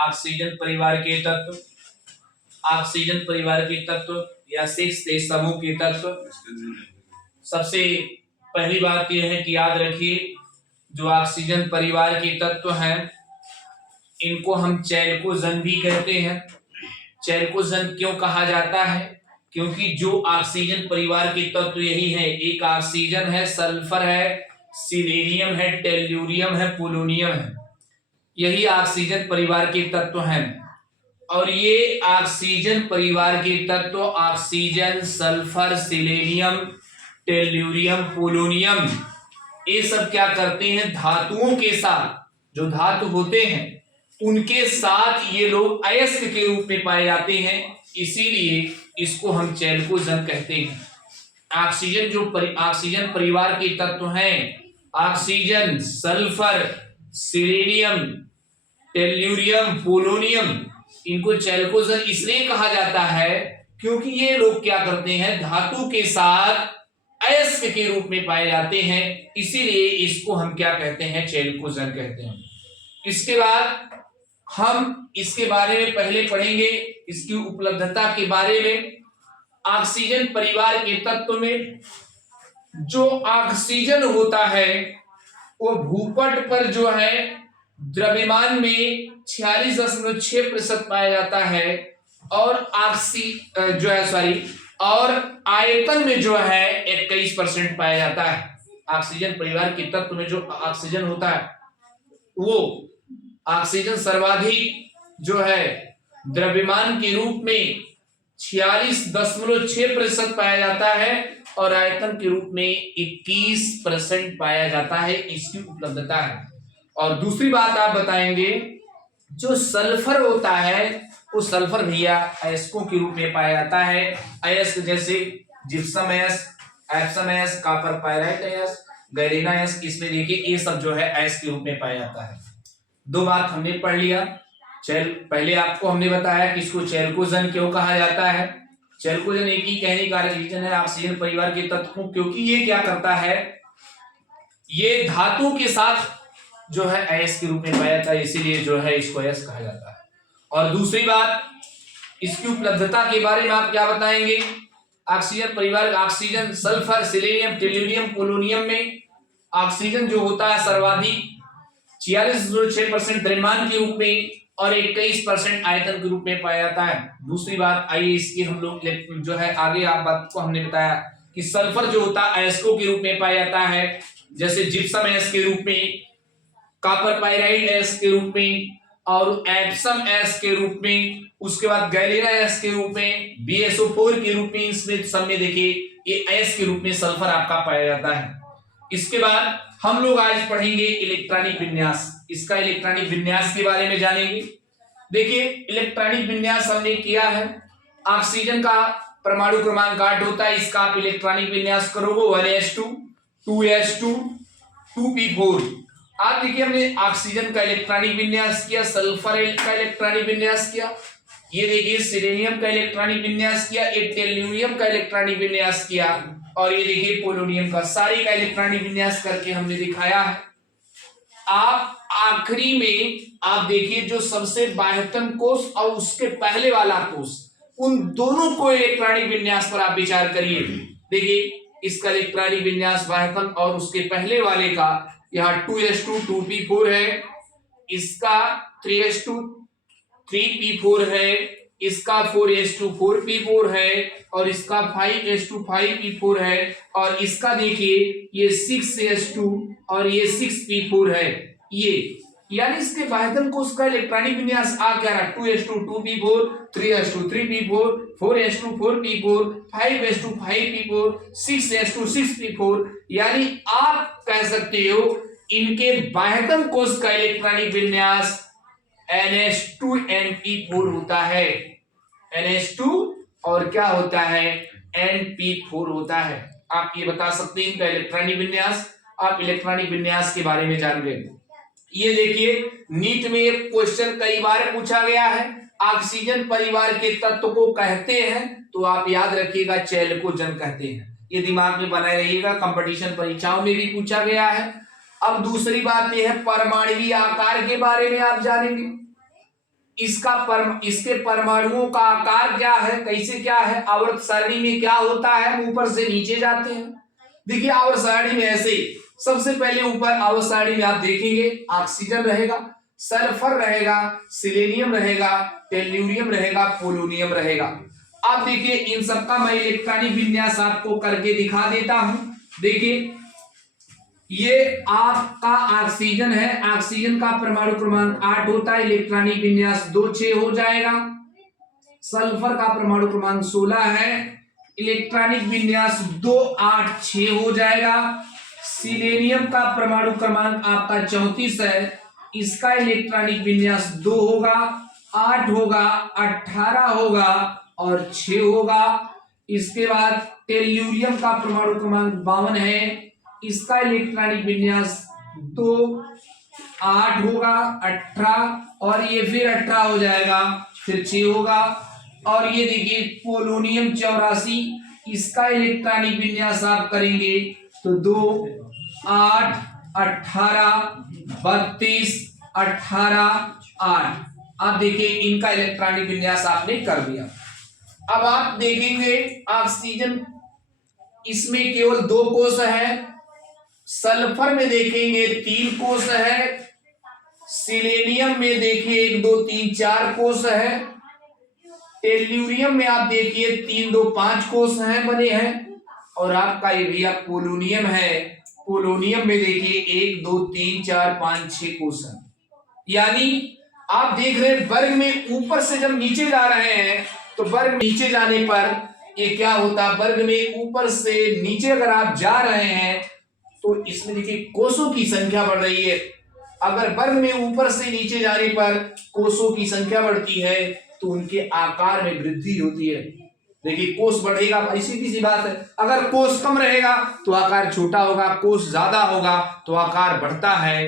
Oxygen परिवार के तत्व, ऑक्सीजन परिवार के तत्व या 6 समूह के तत्व। सबसे पहली बात यह है कि याद रखिए जो ऑक्सीजन परिवार के तत्व हैं इनको हम चैल्कोजन भी कहते हैं। चैल्कोजन क्यों कहा जाता है? क्योंकि जो ऑक्सीजन परिवार के तत्व यही है, एक ऑक्सीजन है, सल्फर है, सिलेनियम है, टेल्यूरियम है, पोलोनियम है, यही ऑक्सीजन परिवार के तत्व हैं। और ये ऑक्सीजन परिवार के तत्व oxygen, sulphur, selenium, tellurium, polonium, ये सब क्या करते हैं? धातुओं के साथ, जो धातु होते हैं उनके साथ ये लोग अयस्क के रूप में पाए जाते हैं, इसीलिए इसको हम चैल्कोजन कहते हैं। ऑक्सीजन जो ऑक्सीजन परिवार के तत्व हैं, oxygen, sulphur, selenium, tellurium, polonium, इनको चैल्कोजन इसलिए कहा जाता है क्योंकि ये लोग क्या करते हैं? धातु के साथ अयस्क के रूप में पाए जाते हैं, इसीलिए इसको हम क्या कहते हैं? चैल्कोजन कहते हैं। इसके बाद हम इसके बारे में पहले पढ़ेंगे, इसकी उपलब्धता के बारे में। ऑक्सीजन परिवार के तत्व में जो ऑक्सीजन होता है वो भूपट पर जो है द्रव्यमान में 46.6% पाया जाता है और और आयतन में जो है 21% पाया जाता है। ऑक्सीजन परिवार के तत्व में जो ऑक्सीजन होता है वो ऑक्सीजन सर्वाधिक जो है द्रव्यमान के रूप में 46.6% पाया जाता है और आयतन के रूप में 21% पाया जाता है। इसकी उपलब्धता है। और दूसरी बात आप बताएंगे, जो सल्फर होता है वो सल्फर भैया अयस्कों के रूप में पाया जाता है। अयस्क जैसे जिप्सम अयस्क, एप्सम अयस्क, कॉपर पाइराइट अयस्क, गैलेना अयस्क, इसमें देखिए ये सब जो है अयस्क के रूप में पाया जाता है। दो बात हमने पढ़ लिया। पहले आपको हमने बताया कि इसको चैल्कोजन क्यों कहा जाता है। चैल्कोजन एक ही कहने का रीजन है ऑक्सीजन परिवार के तत्व को, क्योंकि ये क्या करता है? ये धातु के साथ जो है अयस्क के रूप में पाया जाता है, इसीलिए जो है इसको अयस्क कहा जाता है। और दूसरी बात, इसकी उपलब्धता के बारे में आप क्या बताएंगे? ऑक्सीजन परिवार, oxygen, sulphur, selenium, tellurium, polonium में ऑक्सीजन जो होता है सर्वाधिक 46.6% द्रव्यमान के रूप में और 21% आयतन के रूप में पाया जाता है। दूसरी बात, आइए इसकी हम लोग जो है आगे आप बात को हमने बताया कि सल्फर जो होता है अयस्कों के रूप में पाया जाता है, जैसे जिप्सम अयस्क के रूप में, कॉपर पाइराइट अयस्क के रूप में और एप्सम अयस्क के रूप में, उसके बाद गैलेना अयस्क के रूप में, BSO4 के रूप में, इसमें सब में देखिए ये अयस्क के रूप में सल्फर आपका पाया जाता है। इसके बाद हम लोग आज पढ़ेंगे इलेक्ट्रॉनिक विन्यास। इसका इलेक्ट्रॉनिक विन्यास के बारे में जानेंगे। देखिए इलेक्ट्रॉनिक विन्यास हमने किया है। ऑक्सीजन का परमाणु क्रमांक 8 होता है, इसका आप इलेक्ट्रॉनिक विन्यास करोगे 1s2 2s2 2p4। आप देखिए हमने ऑक्सीजन का इलेक्ट्रॉनिक विन्यास किया, सल्फर का इलेक्ट्रॉनिक विन्यास किया, ये देखिए सिलेनियम का इलेक्ट्रॉनिक विन्यास किया, एक टेल्यूरियम का इलेक्ट्रॉनिक विन्यास किया और ये देखिए पोलोनियम का, सारे का इलेक्ट्रॉनिक विन्यास करके हमने दिखाया है। आप आखिरी में आप देखिए जो सबसे बाह्यतम कोष और उसके पहले वाला कोष, उन दोनों को इलेक्ट्रॉनिक विन्यास पर आप विचार करिए। देखिए इसका इलेक्ट्रॉनिक विन्यास बाह्यतम और उसके पहले वाले का यहाँ 2s2 2p4 है, इसका 3s2 3p4 है, इसका 4s2 4p4 है और इसका 5s2 5p4 है और इसका देखिए ये 6s2 और ये 6p4 है। ये यानी इसके बाह्यतम कोष का इलेक्ट्रॉनिक विन्यास आ क्या रहा? 2s2 2p4, 3s2 3p4, 4s2 4p4, 5s2 5p4, 6s2 6p4। यानी आप कह सकते हो इनके बाह्यतम कोष का इलेक्ट्रॉनिक विन्यास NH2 होता है। NH2 और क्या होता है? Np4 होता है। आप ये बता सकते हैं इनका इलेक्ट्रॉनिक विन्यास। आप इलेक्ट्रॉनिक विन्यास के बारे में जान गए। ये देखिए नीट में एक क्वेश्चन कई बार पूछा गया है, ऑक्सीजन परिवार के तत्व को कहते हैं, तो आप याद रखिएगा चैल्कोजन कहते हैं। ये दिमाग में बनाए रहिएगा, कंपटीशन परीक्षाओं में भी पूछा गया है। अब दूसरी बात यह है परमाणुवीय आकार के बारे में आप जानेंगे। इसके परमाणुओं का आकार क्या है, कैसे क्या है, आवर्त सारणी में क्या होता है, ऊपर से नीचे जाते हैं। देखिए आवर्त सारणी में ऐसे सबसे पहले ऊपर आवर्त सारणी में आप देखेंगे ऑक्सीजन रहेगा, सल्फर रहेगा, सिलेनियम रहेगा, टेल्यूरियम रहेगा, पोलोनियम रहेगा। अब देखिए इन सबका मैं इलेक्ट्रॉनिक विन्यास आपको करके दिखा देता हूं। देखिए ये आपका ऑक्सीजन है, ऑक्सीजन का परमाणु क्रमांक 8 होता है, इलेक्ट्रॉनिक विन्यास 2 6 हो जाएगा। सल्फर का परमाणु क्रमांक 16 है, इलेक्ट्रॉनिक विन्यास 2 8 6 हो जाएगा। सिलेनियम का परमाणु क्रमांक आपका 34 है, इसका इलेक्ट्रॉनिक विन्यास 2 होगा, 8 होगा, 18 होगा और 6 होगा। इसके बाद टेल्यूरियम का परमाणु क्रमांक 52 है, इसका इलेक्ट्रॉनिक विन्यास 2 8 होगा, 18 और ये फिर 18 हो जाएगा, फिर 6 होगा। और ये देखिए पोलोनियम 84, इसका इलेक्ट्रॉनिक विन्यास आप करेंगे तो 2 8 18 32 18 8। आप देखिए इनका इलेक्ट्रॉनिक विन्यास आपने कर दिया। अब आप देखेंगे ऑक्सीजन इसमें केवल 2 कोष है, सल्फर में देखेंगे 3 कोष है, सिलेनियम में देखिए 1 2 3 4 कोष है, टेल्यूरियम में आप देखिए 3 2 5 कोष हैं बने हैं, और आपका ये भैया पोलोनियम है, पोलोनियम में देखिए 1 2 3 4 5 6 कोष है। यानी आप देख रहे हैं वर्ग में ऊपर से जब नीचे जा रहे हैं तो वर्ग नीचे जाने पर ये क्या होता है, वर्ग में ऊपर से नीचे अगर आप जा रहे हैं तो इसमें देखिए कोषों की संख्या बढ़ रही है। अगर वर्ग में ऊपर से नीचे जाने पर कोषों की संख्या बढ़ती है तो उनके आकार में वृद्धि होती है। देखिए कोष बढ़ेगा, भाई सीधी सी बात है, अगर कोष कम रहेगा तो आकार छोटा होगा, कोष ज्यादा होगा तो आकार बढ़ता है।